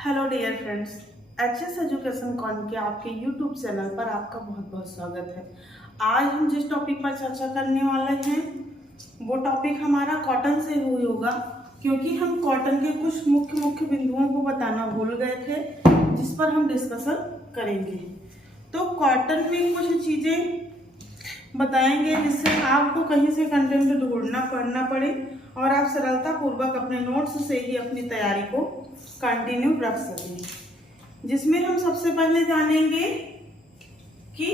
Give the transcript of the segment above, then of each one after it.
Hello dear friends, HS education कॉन के आपके यूट्यूब चैनल पर आपका बहुत बहुत स्वागत है। आज हम जिस टॉपिक पर चर्चा करने वाले हैं वो टॉपिक हमारा कॉटन से हुई होगा, क्योंकि हम कॉटन के कुछ मुख्य बिंदुओं को बताना भूल गए थे जिस पर हम डिस्कशन करेंगे। तो कॉटन में कुछ चीज़ें बताएंगे जिससे आपको कहीं से कंटेंट ढूंढना पढ़ना पड़े और आप सरलता पूर्वक अपने नोट्स से ही अपनी तैयारी को कंटिन्यू रख सकें। जिसमें हम सबसे पहले जानेंगे कि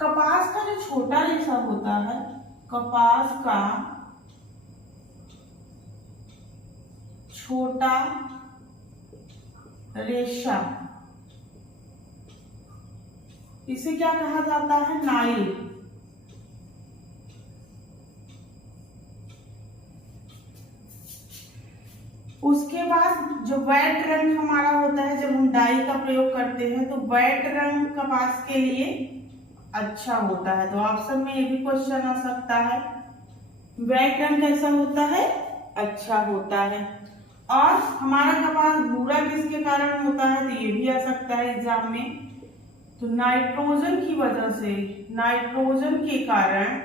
कपास का जो छोटा रेशा होता है, कपास का छोटा रेशा, इसे क्या कहा जाता है? नाइल। उसके बाद जो वेट रंग हमारा होता है, जब हम डाई का प्रयोग करते हैं तो वेट रंग कपास के लिए अच्छा होता है। तो ऑप्शन में ये भी क्वेश्चन आ सकता है, वेट रंग कैसा होता है? अच्छा होता है। और हमारा कपास भूरा किसके कारण होता है? तो ये भी आ सकता है एग्जाम में। तो नाइट्रोजन की वजह से, नाइट्रोजन के कारण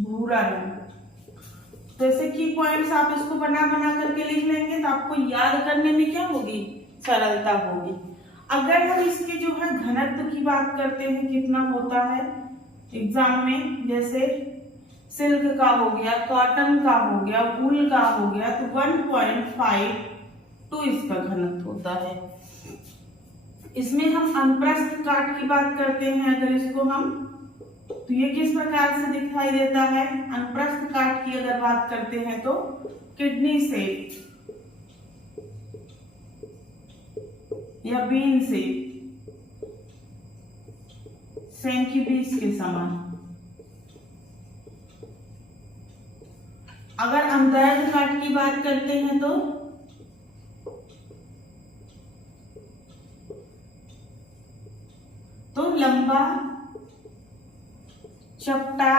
भूरा रंग। तो ऐसे की पॉइंट्स आप इसको बना बना करके लिख लेंगे तो आपको याद करने में क्या होगी? सरलता होगी। अगर हम इसके जो है घनत्व की बात करते हैं, कितना होता है एग्जाम में, जैसे सिल्क का हो गया, कॉटन का हो गया, वूल का हो गया, तो 1.52 इसका घनत्व होता है। इसमें हम अनुप्रस्थ काट की बात करते हैं, अगर इसको हम, तो ये किस प्रकार से दिखाई देता है? अनुप्रस्थ काट की अगर बात करते हैं तो किडनी से या बीन से सेम की बीस के समान। अगर अंतर्ध काट की बात करते हैं तो लंबा, चपटा,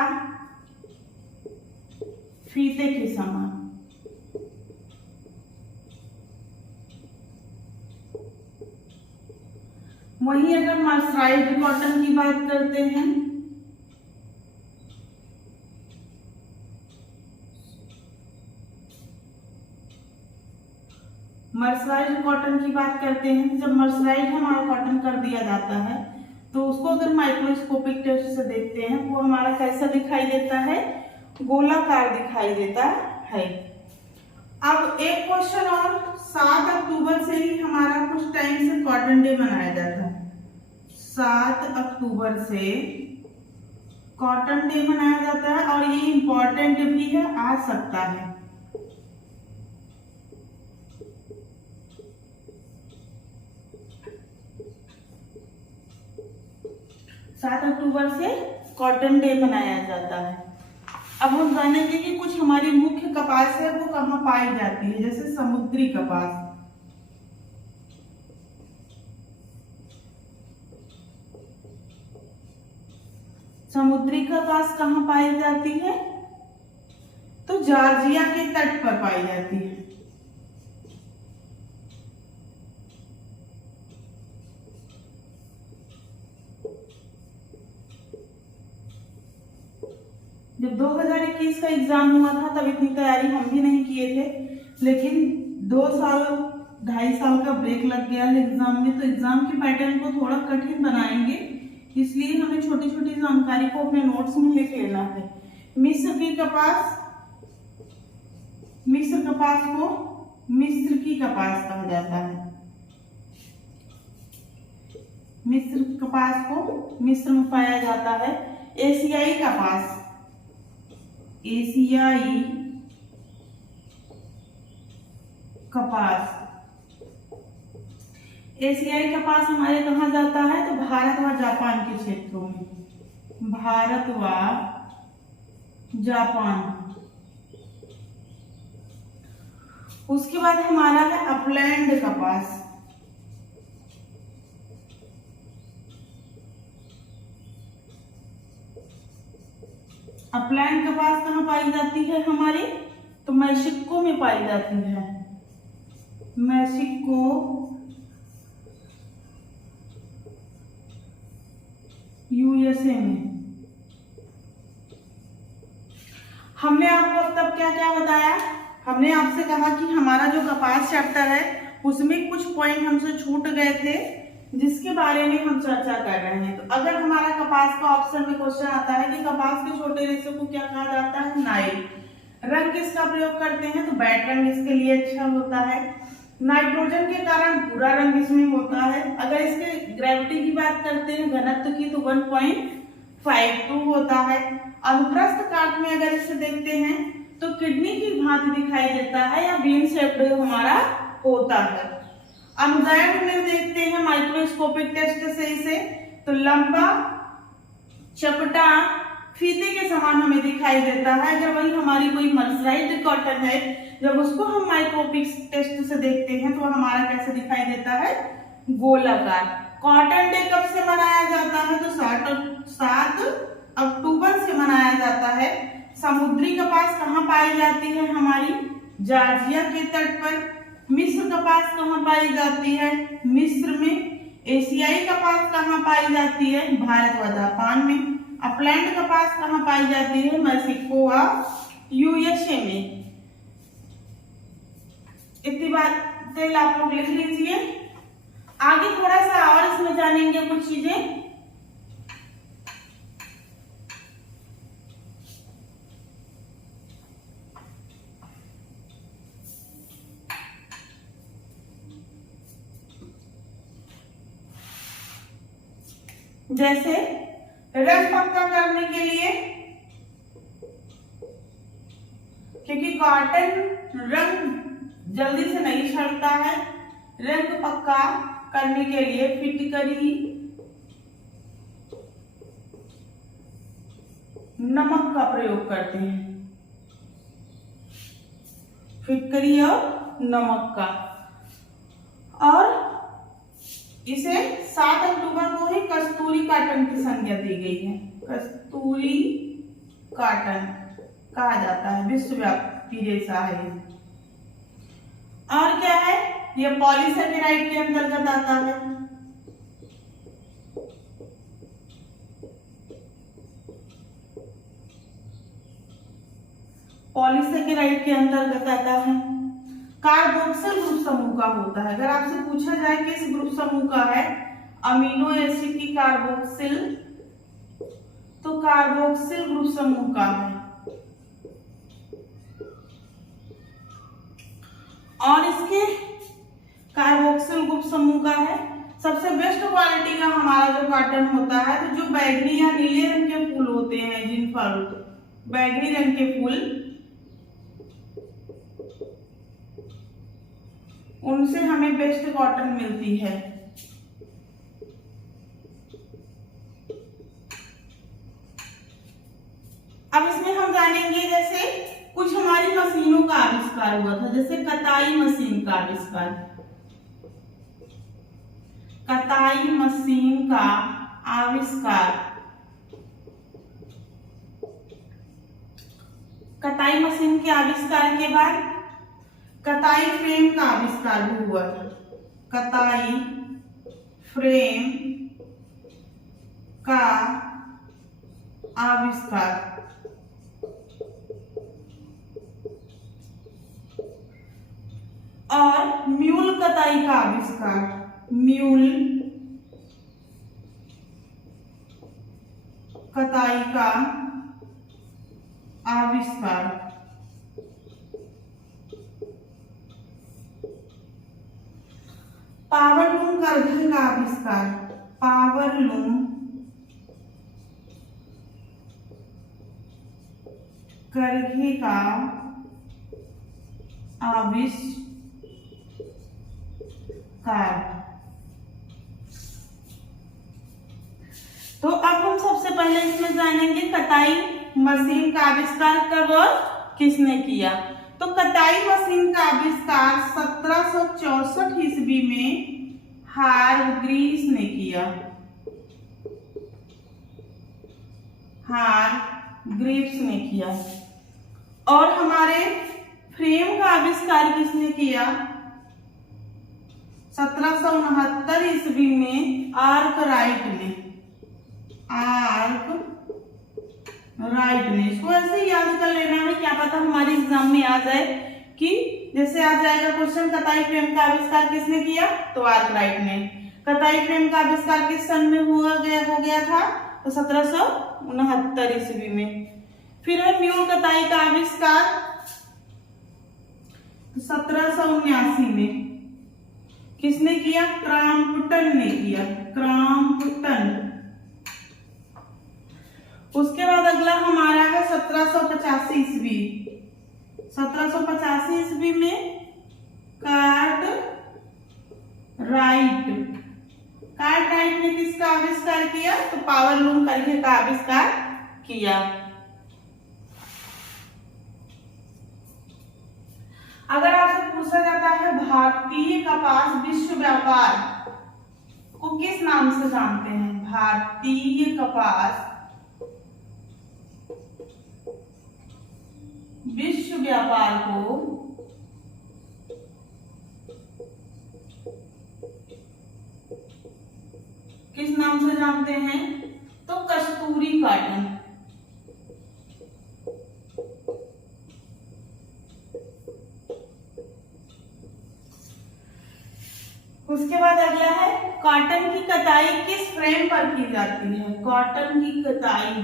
फीते के समान। वहीं अगर मर्सराइज्ड कॉटन की बात करते हैं, मर्सराइज्ड कॉटन की बात करते हैं, जब मर्सराइज्ड हमारा कॉटन कर दिया जाता है तो उसको अगर माइक्रोस्कोपिक टेस्ट से देखते हैं वो हमारा कैसा दिखाई देता है? गोलाकार दिखाई देता है। अब एक क्वेश्चन और, 7 अक्टूबर से ही हमारा कुछ टाइम से कॉटन डे मनाया जाता है। 7 अक्टूबर से कॉटन डे मनाया जाता है और ये इंपॉर्टेंट भी है, आ सकता है। सात अक्टूबर से कॉटन डे मनाया जाता है। अब हम जानेंगे कि कुछ हमारी मुख्य कपास है वो कहाँ पाई जाती है, जैसे समुद्री कपास। समुद्री कपास कहाँ पाई जाती है? तो जॉर्जिया के तट पर पाई जाती है। जब 2021 का एग्जाम हुआ था तब इतनी तैयारी हम भी नहीं किए थे, लेकिन 2-2.5 साल का ब्रेक लग गया है एग्जाम में, तो एग्जाम के पैटर्न को थोड़ा कठिन बनाएंगे, इसलिए हमें छोटी छोटी जानकारी को अपने नोट्स में लिख लेना है। मिस्र की कपास, मिस्र कपास को मिस्र की कपास कहा जाता है। मिस्र कपास को मिस्र में पाया जाता है। एशियाई कपास, एशियाई कपास, एशियाई कपास हमारे कहा जाता है? तो भारत व जापान के क्षेत्रों में, भारत व जापान। उसके बाद हमारा है अपलैंड कपास। अपलैंड कपास कहाँ पाई जाती है हमारी? तो तो मैक्सिको में पाई जाती है, मैक्सिको, यूएसए में। हमने आपको अब तक क्या क्या बताया? हमने आपसे कहा कि हमारा जो कपास चैप्टर है उसमें कुछ पॉइंट हमसे छूट गए थे जिसके बारे में हम चर्चा कर रहे हैं। तो अगर हमारा कपास का ऑप्शन में क्वेश्चन आता है कि कपास के छोटे रेशे को क्या कहा जाता है? नाइल। रंग किसका प्रयोग करते हैं? तो बैट रंग इसके लिए अच्छा होता है। नाइट्रोजन के कारण भूरा रंग इसमें होता है। अगर इसके ग्रेविटी की बात करते हैं, घनत्व की, तो 1.52 होता है। अनुप्रस्थ काट में अगर इसे देखते हैं तो किडनी की भांति दिखाई देता है या बीन शेप्ड हमारा होता है। अनुदैर्घ्य में देखते हैं माइक्रोस्कोपिक टेस्ट से इसे, तो लंबा चपटा फीते के समान हमें दिखाई देता है। जब वही हमारी कोई मर्सराइज्ड कॉटन है, जब उसको हम माइक्रोस्कोपिक टेस्ट से देखते हैं तो हमारा कैसे दिखाई देता है? गोलाकार। कॉटन डे कब से मनाया जाता है? तो 7 अक्टूबर से मनाया जाता है। समुद्री कपास कहाँ पाई जाती है? हमारी जॉर्जिया के तट पर। मिस्र कपास कहाँ पाई जाती है? मिस्र में। एशियाई कपास कहाँ पाई जाती है? भारत व जापान में। अपलैंड कपास कहाँ पाई जाती है? मैक्सिको व यूएसए में। इतनी बातें आप लोग लिख लीजिए। आगे थोड़ा सा और इसमें जानेंगे कुछ चीजें। जैसे रंग पक्का करने के लिए, क्योंकि कॉटन रंग जल्दी से नहीं छड़ता है, रंग पक्का करने के लिए फिटकरी नमक का प्रयोग करते हैं, फिटकरी और नमक का। और इसे 7 अक्टूबर को ही कस्तूरी काटन की संज्ञा दी गई है। कस्तूरी काटन कहा जाता है, विश्वव्यापी रेशा है। और क्या है? ये पॉलीसेकेराइड के अंतर्गत आता है। पॉलीसेकेराइड के अंतर्गत आता है। कार्बोक्सिल ग्रुप समूह का होता है। अगर आपसे पूछा जाए कि इस ग्रुप समूह का है अमीनो एसिड की कार्बोक्सिल, तो कार्बोक्सिल ग्रुप समूह का है। और इसके कार्बोक्सिल ग्रुप समूह का है। सबसे बेस्ट क्वालिटी का हमारा जो कॉटन होता है, तो जो बैगनी या नीले रंग के फूल होते हैं, जिन पर बैगनी रंग के फूल, उनसे हमें बेस्ट कॉटन मिलती है। अब इसमें हम जानेंगे जैसे कुछ हमारी मशीनों का आविष्कार हुआ था, जैसे कताई मशीन का आविष्कार। कताई मशीन का आविष्कार, कताई मशीन के आविष्कार के बाद कताई फ्रेम का आविष्कार भी हुआ था। कताई फ्रेम का आविष्कार। और म्यूल कताई का आविष्कार। म्यूल कताई का आविष्कार। पावरलूम करघे का आविष्कार। पावरलूम करघे का आविष्कार। तो अब हम सबसे पहले इसमें जानेंगे कताई मशीन का आविष्कार कब और किसने किया। तो कताई मशीन का आविष्कार 1764 ईस्वी में हारग्रीव्स ने किया। हारग्रीव्स ने किया। और हमारे फ्रेम का आविष्कार किसने किया? 1769 ईस्वी में आर्कराइट ने। इसको ऐसे ही याद कर लेना है, क्या पता हमारे एग्जाम में आ जाए कि जैसे आ जाएगा क्वेश्चन, कताई फ्रेम का आविष्कार किसने किया? तो आर्कराइट ने। कताई फ्रेम का आविष्कार किस सन में हो गया था? तो 1769 ईस्वी में। फिर है म्यूल कताई का आविष्कार 1779 में। किसने किया? क्रॉम्पटन ने किया। क्रॉम्पटन। उसके बाद अगला हमारा है 1785 ईस्वी। 1785 ईस्वी में कार्टराइट ने किसका आविष्कार किया? तो पावर लूम करघे का आविष्कार किया। अगर आपसे पूछा जाता है भारतीय कपास विश्व व्यापार को किस नाम से जानते हैं? भारतीय कपास विश्व व्यापार को किस नाम से जानते हैं? तो कस्तूरी कॉटन। उसके बाद अगला है कॉटन की कताई किस फ्रेम पर की जाती है? कॉटन की कताई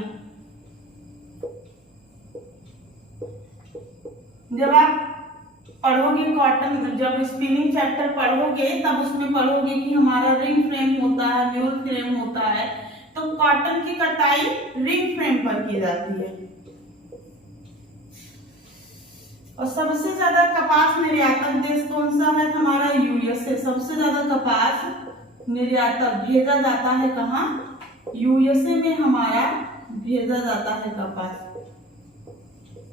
जब आप पढ़ोगे कॉटन, जब स्पिनिंग चैप्टर पढ़ोगे तब उसमें पढ़ोगे कि हमारा रिंग फ्रेम होता है, म्यूल फ्रेम होता है, तो कॉटन की कटाई रिंग फ्रेम पर की जाती है। और सबसे ज्यादा कपास निर्यातक देश कौन सा है? हमारा यूएसए। सबसे ज्यादा कपास निर्यातक भेजा जाता है कहाँ? यूएसए में हमारा भेजा जाता है कपास।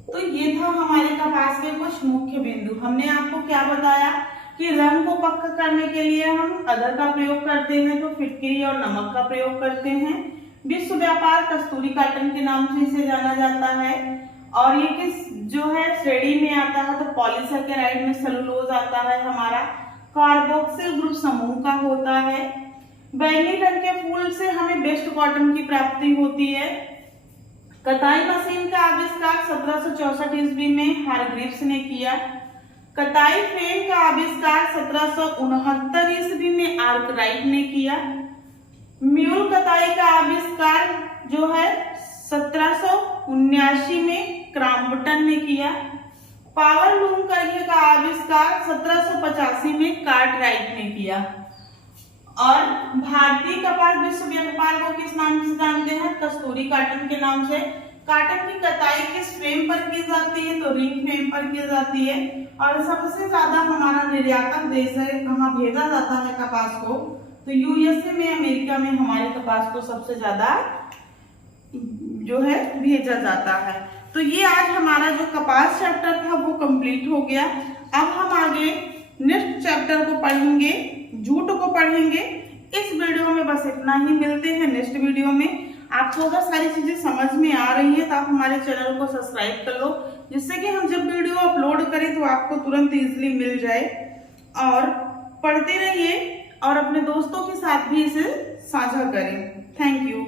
तो ये था हमारे कपास के कुछ मुख्य बिंदु। हमने आपको क्या बताया कि रंग को पक्का करने के लिए हम अदर का प्रयोग करते हैं, तो फिटकरी और नमक का प्रयोग करते हैं। विश्व व्यापार कस्तूरी कॉटन के नाम से इसे जाना जाता है। और ये किस जो है श्रेणी में आता है? तो पॉलीसैकेराइड में सेलुलोज आता है हमारा। कार्बोक्सिल ग्रुप समूह का होता है। बैंगनी रंग के फूल से हमें बेस्ट कॉटन की प्राप्ति होती है। कताई मशीन का आविष्कार 1764 ईस्वी में हारग्रीव्स ने किया। कताई फ्रेम का आविष्कार 1769 ईस्वी में आर्कराइट ने किया। म्यूल कताई का आविष्कार जो है 1779 में क्रॉम्पटन ने किया। पावर लूम करघे का आविष्कार 1785 में कार्टराइट ने किया। और भारतीय कपास विश्व व्यापार को किस नाम से जानते हैं? कस्तूरी कॉटन के नाम से। कॉटन की कताई किस फ्रेम पर की जाती है? तो रिंग फ्रेम पर की जाती है। और सबसे ज्यादा हमारा निर्यातक देश है, कहाँ भेजा जाता है कपास को? तो यूएसए में, अमेरिका में हमारे कपास को सबसे ज्यादा जो है भेजा जाता है। तो ये आज हमारा जो कपास चैप्टर था वो कंप्लीट हो गया। अब हम आगे नेक्स्ट चैप्टर को पढ़ेंगे, जूट को पढ़ेंगे। इस वीडियो में बस इतना ही। मिलते हैं नेक्स्ट वीडियो में। आपको अगर सारी चीजें समझ में आ रही है तो आप हमारे चैनल को सब्सक्राइब कर लो, जिससे कि हम जब वीडियो अपलोड करें तो आपको तुरंत इजीली मिल जाए। और पढ़ते रहिए और अपने दोस्तों के साथ भी इसे साझा करें। Thank you.